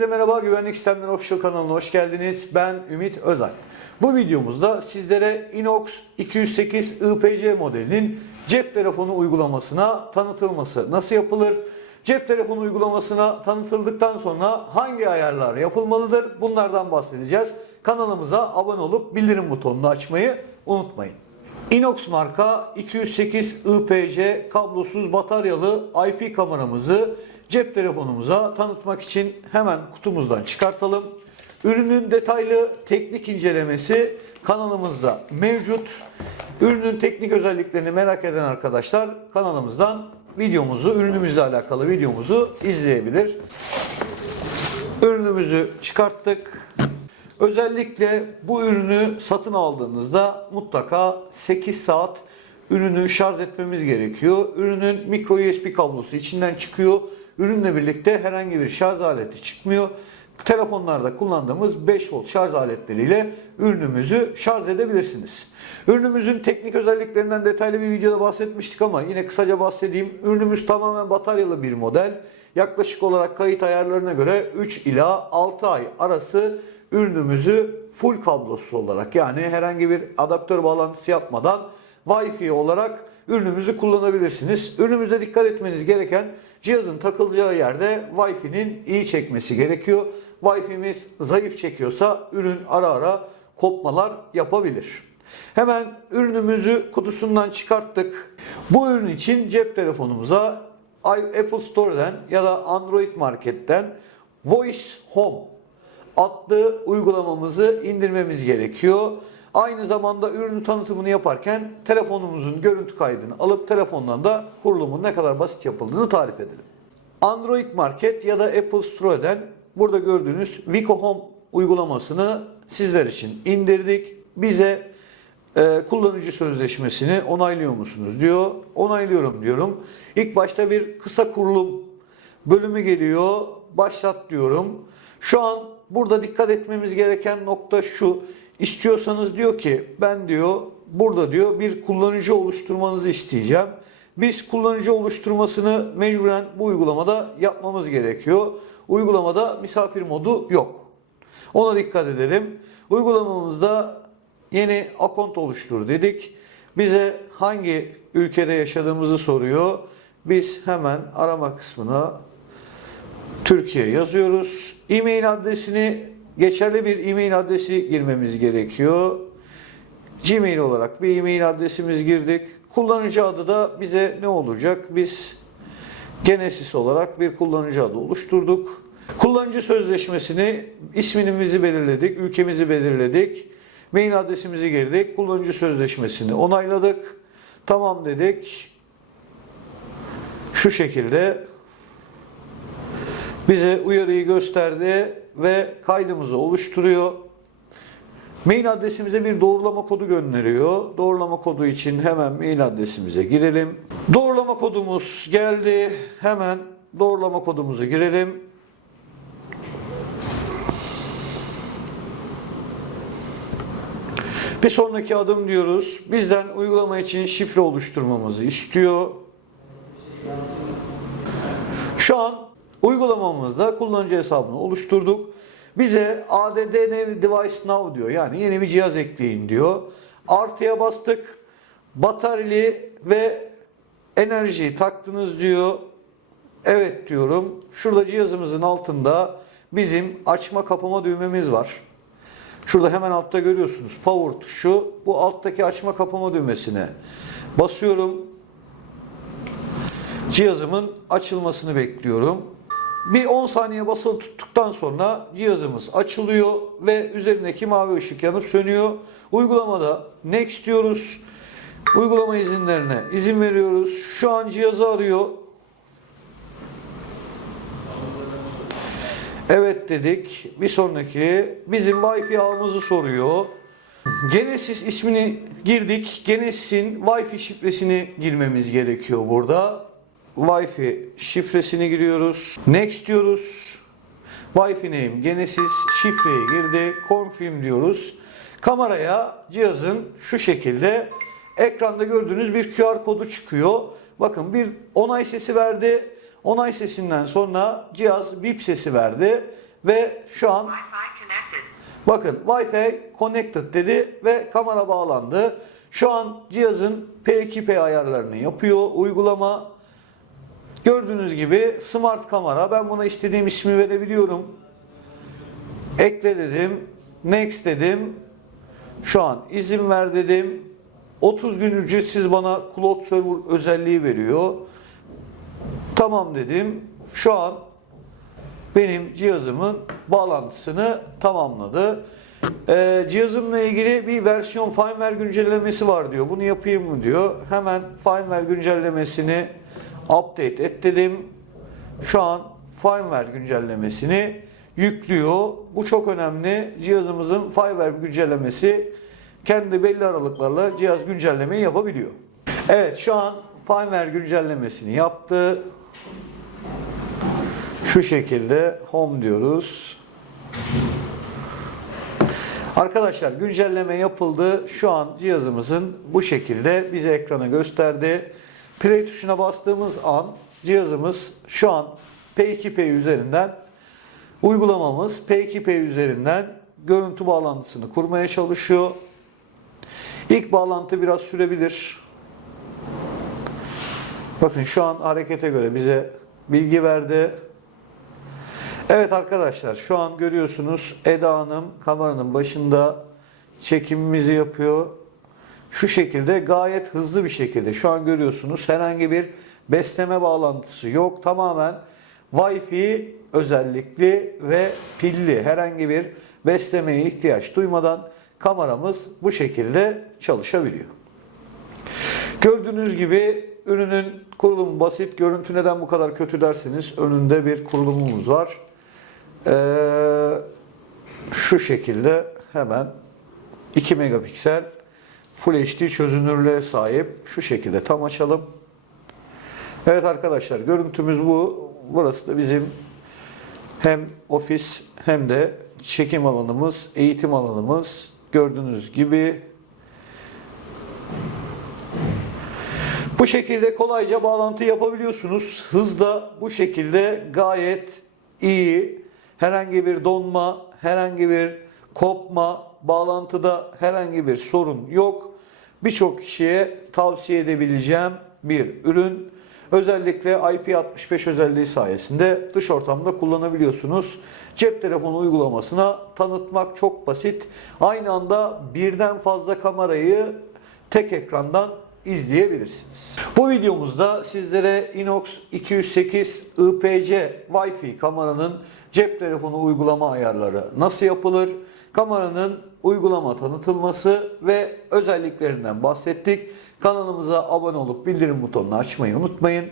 Herkese merhaba, Güvenlik Sistemleri Official kanalına hoş geldiniz. Ben Ümit Özel. Bu videomuzda sizlere Inox 208 IPC modelinin cep telefonu uygulamasına tanıtılması nasıl yapılır? Cep telefonu uygulamasına tanıtıldıktan sonra hangi ayarlar yapılmalıdır? Bunlardan bahsedeceğiz. Kanalımıza abone olup bildirim butonunu açmayı unutmayın. Inox marka 208 IPC kablosuz bataryalı IP kameramızı cep telefonumuza tanıtmak için hemen kutumuzdan çıkartalım. Ürünün detaylı teknik incelemesi kanalımızda mevcut. Ürünün teknik özelliklerini merak eden arkadaşlar kanalımızdan videomuzu, ürünümüzle alakalı videomuzu izleyebilir. Ürünümüzü çıkarttık. Özellikle bu ürünü satın aldığınızda mutlaka 8 saat ürünü şarj etmemiz gerekiyor. Ürünün micro USB kablosu içinden çıkıyor. Ürünle birlikte herhangi bir şarj aleti çıkmıyor. Telefonlarda kullandığımız 5 volt şarj aletleriyle ürünümüzü şarj edebilirsiniz. Ürünümüzün teknik özelliklerinden detaylı bir videoda bahsetmiştik ama yine kısaca bahsedeyim. Ürünümüz tamamen bataryalı bir model. Yaklaşık olarak kayıt ayarlarına göre 3 ila 6 ay arası ürünümüzü full kablosuz olarak yani herhangi bir adaptör bağlantısı yapmadan Wi-Fi olarak ürünümüzü kullanabilirsiniz. Ürünümüzde dikkat etmeniz gereken cihazın takılacağı yerde Wi-Fi'nin iyi çekmesi gerekiyor. Wi-Fi'miz zayıf çekiyorsa ürün ara ara kopmalar yapabilir. Hemen ürünümüzü kutusundan çıkarttık. Bu ürün için cep telefonumuza Apple Store'dan ya da Android Market'ten Voice Home adlı uygulamamızı indirmemiz gerekiyor. Aynı zamanda ürünün tanıtımını yaparken telefonumuzun görüntü kaydını alıp telefondan da kurulumun ne kadar basit yapıldığını tarif edelim. Android Market ya da Apple Store'den burada gördüğünüz Vico Home uygulamasını sizler için indirdik. Bize e, kullanıcı sözleşmesini onaylıyor musunuz diyor. Onaylıyorum diyorum. İlk başta bir kısa kurulum bölümü geliyor. Başlat diyorum. Şu an burada dikkat etmemiz gereken nokta şu. İstiyorsanız diyor ki ben diyor burada diyor bir kullanıcı oluşturmanızı isteyeceğim. Biz kullanıcı oluşturmasını mecburen bu uygulamada yapmamız gerekiyor. Uygulamada misafir modu yok. Ona dikkat edelim. Uygulamamızda yeni akont oluştur dedik. Bize hangi ülkede yaşadığımızı soruyor. Biz hemen arama kısmına Türkiye yazıyoruz. E-mail adresini geçerli bir e-mail adresi girmemiz gerekiyor. Gmail olarak bir e-mail adresimiz girdik. Kullanıcı adı da bize ne olacak? Biz Genesis olarak bir kullanıcı adı oluşturduk. Kullanıcı sözleşmesini ismimizi belirledik, ülkemizi belirledik. Mail adresimizi girdik. Kullanıcı sözleşmesini onayladık. Tamam dedik. Şu şekilde bize uyarıyı gösterdi ve kaydımızı oluşturuyor. Mail adresimize bir doğrulama kodu gönderiyor. Doğrulama kodu için hemen mail adresimize girelim. Doğrulama kodumuz geldi. Hemen doğrulama kodumuzu girelim. Bir sonraki adım diyoruz. Bizden uygulama için şifre oluşturmamızı istiyor. Şu an uygulamamızda kullanıcı hesabını oluşturduk. Bize add device now diyor. Yani yeni bir cihaz ekleyin diyor. Artıya bastık. Bataryeli ve enerji taktınız diyor. Evet diyorum. Şurada cihazımızın altında bizim açma kapama düğmemiz var. Şurada hemen altta görüyorsunuz power tuşu. Bu alttaki açma kapama düğmesine basıyorum. Cihazımın açılmasını bekliyorum. Bir 10 saniye basılı tuttuktan sonra cihazımız açılıyor ve üzerindeki mavi ışık yanıp sönüyor. Uygulamada next diyoruz. Uygulama izinlerine izin veriyoruz. Şu an cihazı arıyor. Evet dedik. Bir sonraki bizim Wi-Fi ağımızı soruyor. Genesis ismini girdik. Genesis'in Wi-Fi şifresini girmemiz gerekiyor burada. Wi-Fi şifresini giriyoruz. Next diyoruz. Wi-Fi name Genesis şifreyi girdi. Confirm diyoruz. Kameraya cihazın şu şekilde ekranda gördüğünüz bir QR kodu çıkıyor. Bakın bir onay sesi verdi. Onay sesinden sonra cihaz bip sesi verdi ve şu an. Bakın Wi-Fi connected dedi ve kamera bağlandı. Şu an cihazın P2P ayarlarını yapıyor uygulama. Gördüğünüz gibi smart kamera. Ben buna istediğim ismi verebiliyorum. Ekle dedim. Next dedim. Şu an izin ver dedim. 30 gün ücretsiz bana Cloud Server özelliği veriyor. Tamam dedim. Şu an benim cihazımın bağlantısını tamamladı. Ee, cihazımla ilgili bir versiyon firmware güncellemesi var diyor. Bunu yapayım mı diyor. Hemen firmware güncellemesini update et dedim. Şu an firmware güncellemesini yüklüyor. Bu çok önemli. Cihazımızın firmware güncellemesi kendi belli aralıklarla cihaz güncellemeyi yapabiliyor. Evet şu an firmware güncellemesini yaptı. Şu şekilde home diyoruz. Arkadaşlar güncelleme yapıldı. Şu an cihazımızın bu şekilde bize ekrana gösterdi. Play tuşuna bastığımız an cihazımız şu an P2P üzerinden uygulamamız P2P üzerinden görüntü bağlantısını kurmaya çalışıyor. İlk bağlantı biraz sürebilir. Bakın şu an harekete göre bize bilgi verdi. Evet arkadaşlar şu an görüyorsunuz Eda Hanım kameranın başında çekimimizi yapıyor. Şu şekilde gayet hızlı bir şekilde şu an görüyorsunuz herhangi bir besleme bağlantısı yok. Tamamen Wi-Fi özellikli ve pilli herhangi bir beslemeye ihtiyaç duymadan kameramız bu şekilde çalışabiliyor. Gördüğünüz gibi ürünün kurulumu basit. Görüntü neden bu kadar kötü derseniz önünde bir kurulumumuz var. Ee, şu şekilde hemen 2 megapiksel Full HD çözünürlüğe sahip. Şu şekilde tam açalım. Evet arkadaşlar görüntümüz bu. Burası da bizim hem ofis hem de çekim alanımız, eğitim alanımız. Gördüğünüz gibi Bu şekilde kolayca bağlantı yapabiliyorsunuz. Hız da bu şekilde gayet iyi. Herhangi bir donma, herhangi bir kopma, bağlantıda herhangi bir sorun yok. Birçok kişiye tavsiye edebileceğim bir ürün. Özellikle IP65 özelliği sayesinde dış ortamda kullanabiliyorsunuz. Cep telefonu uygulamasına tanıtmak çok basit. Aynı anda birden fazla kamerayı tek ekrandan izleyebilirsiniz. Bu videomuzda sizlere Inox 208 IPC Wi-Fi kameranın cep telefonu uygulama ayarları nasıl yapılır, kameranın uygulama tanıtılması ve özelliklerinden bahsettik. Kanalımıza abone olup bildirim butonunu açmayı unutmayın.